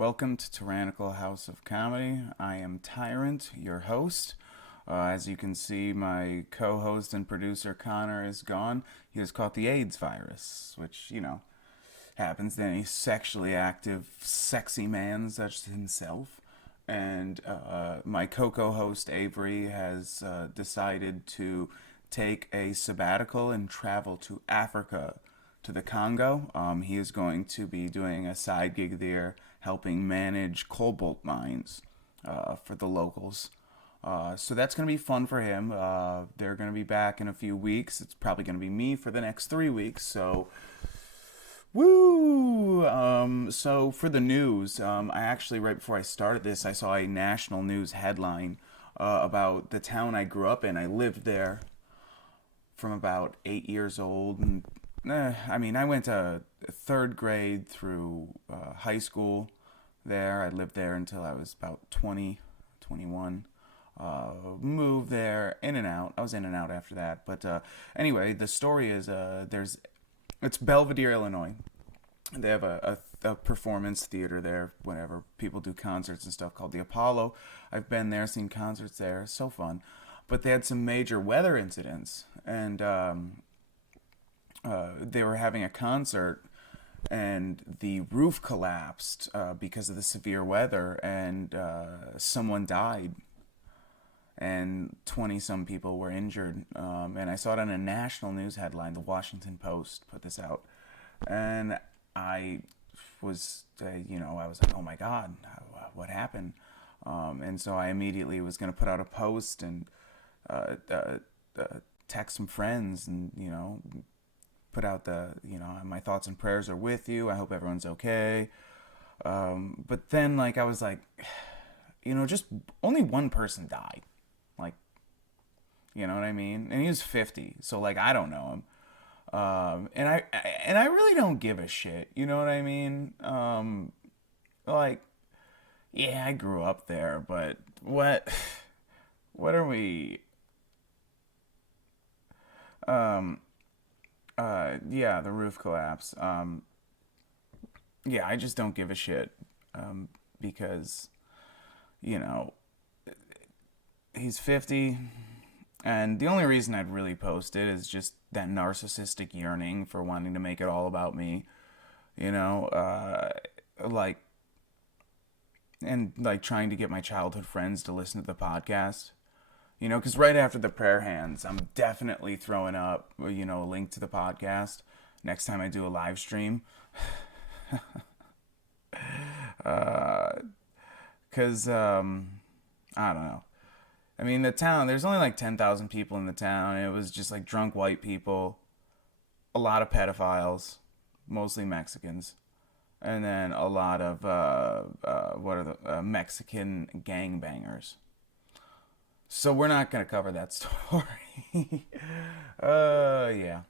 Welcome to Tyrannical House of Comedy. I am Tyrant, your host. As you can see, my co-host and producer Connor is gone. He has caught the AIDS virus, which, happens to any sexually active, sexy man such as himself. And my co-host Avery has decided to take a sabbatical and travel to Africa, to the Congo. He is going to be doing a side gig there, helping manage cobalt mines for the locals. So that's going to be fun for him. They're going to be back in a few weeks. It's probably going to be me for the next 3 weeks. So, woo! So for the news, I actually, right before I started this, I saw a national news headline about the town I grew up in. I lived there from about 8 years old, and I went to third grade through high school there. I lived there until I was about 20, 21. Moved there, in and out. I was in and out after that. But anyway, the story is it's Belvedere, Illinois. They have a performance theater there whenever people do concerts and stuff called the Apollo. I've been there, seen concerts there. So fun. But they had some major weather incidents, and they were having a concert, and the roof collapsed because of the severe weather, and someone died, and 20-some people were injured. And I saw it on a national news headline. The Washington Post put this out, and I was, I was like, oh my God, what happened? And so I immediately was going to put out a post and text some friends and, put out my thoughts and prayers are with you. I hope everyone's okay. But then, I was like, just only one person died. You know what I mean? And he was 50, so, I don't know him. And I really don't give a shit. You know what I mean? Yeah, I grew up there, but what are we? Yeah, the roof collapse. Yeah, I just don't give a shit. Because, he's 50, and the only reason I'd really post it is just that narcissistic yearning for wanting to make it all about me, and trying to get my childhood friends to listen to the podcast. Because right after the prayer hands, I'm definitely throwing up, a link to the podcast next time I do a live stream. Because, I don't know. The town, there's only 10,000 people in the town. And it was just drunk white people, a lot of pedophiles, mostly Mexicans, and then a lot of, Mexican gangbangers. So we're not going to cover that story. Yeah.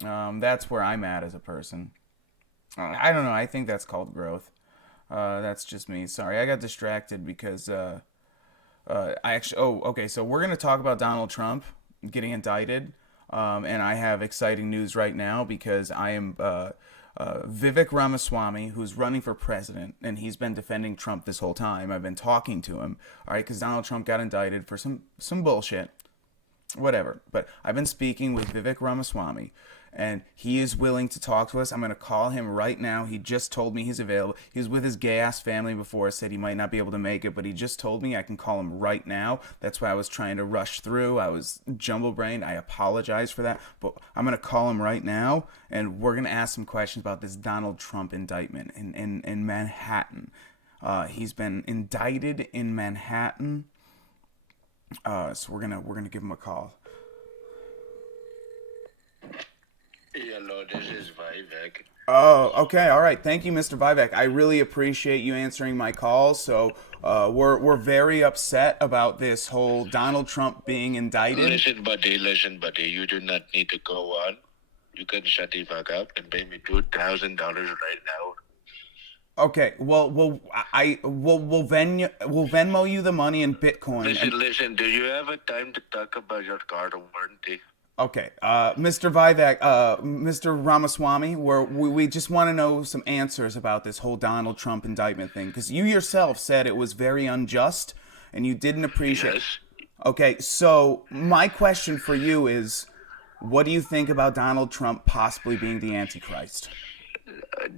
That's where I'm at as a person. I don't know. I think that's called growth. That's just me. Sorry, I got distracted because okay. So we're going to talk about Donald Trump getting indicted. And I have exciting news right now because I am Vivek Ramaswamy, who's running for president, and he's been defending Trump this whole time. I've been talking to him, all right, because Donald Trump got indicted for some bullshit, whatever. But I've been speaking with Vivek Ramaswamy, and he is willing to talk to us. I'm going to call him right now. He just told me he's available. He was with his gay-ass family before, said he might not be able to make it, but he just told me I can call him right now. That's why I was trying to rush through. I was jumble-brained. I apologize for that, but I'm going to call him right now, and we're going to ask some questions about this Donald Trump indictment in Manhattan. He's been indicted in Manhattan, so we're gonna give him a call. Hello, this is Vivek. Oh, okay, all right. Thank you, Mr. Vivek. I really appreciate you answering my call. So, we're very upset about this whole Donald Trump being indicted. Listen, buddy. You do not need to go on. You can shut the fuck up and pay me $2,000 right now. Okay, we'll Venmo you the money in Bitcoin. Listen. Do you have a time to talk about your car warranty? Okay, Mr. Vivek, Mr. Ramaswamy, we just want to know some answers about this whole Donald Trump indictment thing, because you yourself said it was very unjust and you didn't appreciate. Yes. Okay, so my question for you is, what do you think about Donald Trump possibly being the Antichrist?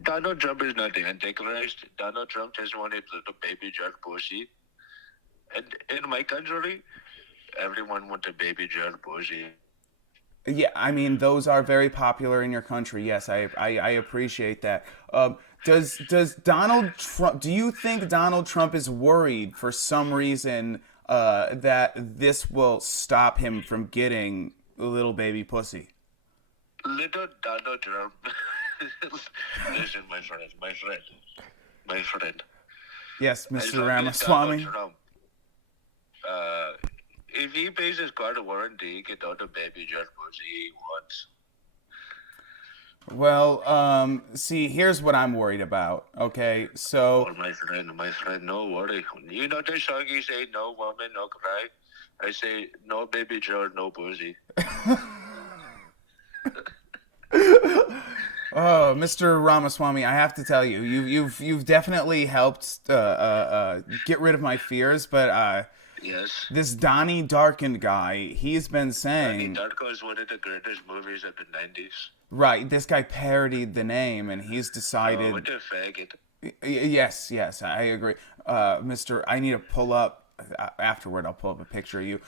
Donald Trump is not the Antichrist. Donald Trump just wanted little baby George Bush. And in my country, everyone wants a baby George Bush. Yeah, I mean those are very popular in your country. Yes, I appreciate that. Does Donald Trump? Do you think Donald Trump is worried for some reason that this will stop him from getting little baby pussy? Little Donald Trump. Listen, my friend. Yes, As Mr. long as Donald Ramaswamy. Trump, uh, if he pays his car warranty, he can get all the baby George Bush he wants. Well, see, here's what I'm worried about. Okay, so Oh, my friend, no worry. You know the song you say, no woman, no cry. I say, no baby George, no pussy. oh, Mr. Ramaswamy, I have to tell you, you've definitely helped get rid of my fears. But Yes. this Donnie Darkened guy, he's been Donnie saying, Darko is one of the greatest movies of the 90s. right, this guy parodied the name, and he's Oh, what decided. a faggot. Yes, I agree, Mr. I need to pull up afterward. I'll pull up a picture of you.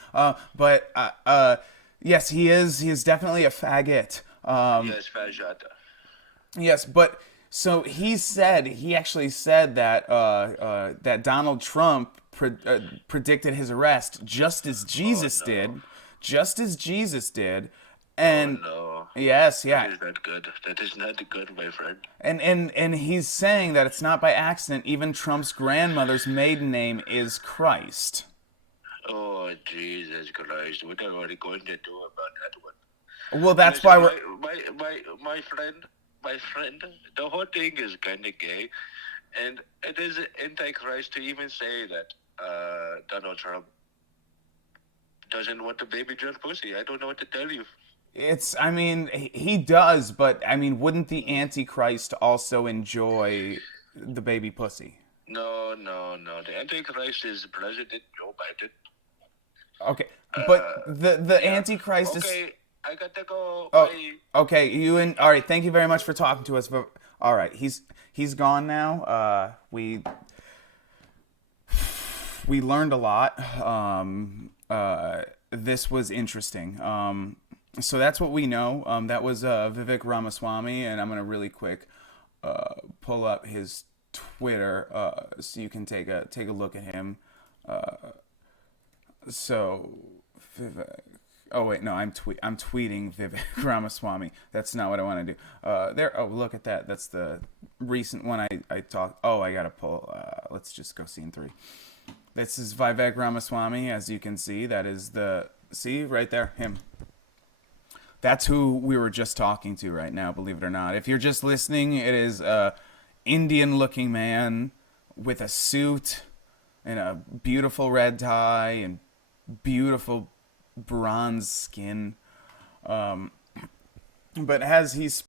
Yes, he is. He is definitely a faggot. Yes, faggot. Yes, but so he actually said that that Donald Trump predicted his arrest Oh, no. just as Jesus did, Oh, and no. yes, That yeah, is not good. That is not good, my friend. and he's saying that it's not by accident. Even Trump's grandmother's maiden name is Christ. Oh, Jesus Christ. What are we going to do about that one? Well, that's Listen, why we're. my friend, the whole thing is kind of gay. And it is antichrist to even say that Donald Trump doesn't want the baby George pussy. I don't know what to tell you. It's. I mean, he does, but I mean, wouldn't the Antichrist also enjoy the baby pussy? No, no, no. The Antichrist is President Joe Biden. Okay, but the Yeah. Antichrist is. Okay, I gotta go. Oh, Bye. okay. You and all right. Thank you very much for talking to us. But all right, he's gone now. We learned a lot. This was interesting. So that's what we know. That was Vivek Ramaswamy, and I'm gonna really quick pull up his Twitter so you can take a look at him. So Vivek. Oh wait, no, I'm tweeting Vivek Ramaswamy. That's not what I want to do. There. Oh, look at that. That's the recent one I talked. Oh, I gotta pull. Let's just go scene 3. This is Vivek Ramaswamy, as you can see. That is the see right there, him. That's who we were just talking to right now. Believe it or not. If you're just listening, it is a Indian-looking man with a suit and a beautiful red tie and beautiful bronze skin. But as he's